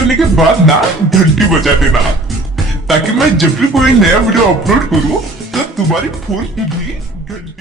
करने के बाद ना घंटी बजा देना, ताकि मैं जब भी कोई नया वीडियो अपलोड करूँ तो तुम्हारी फोन की भी घंटी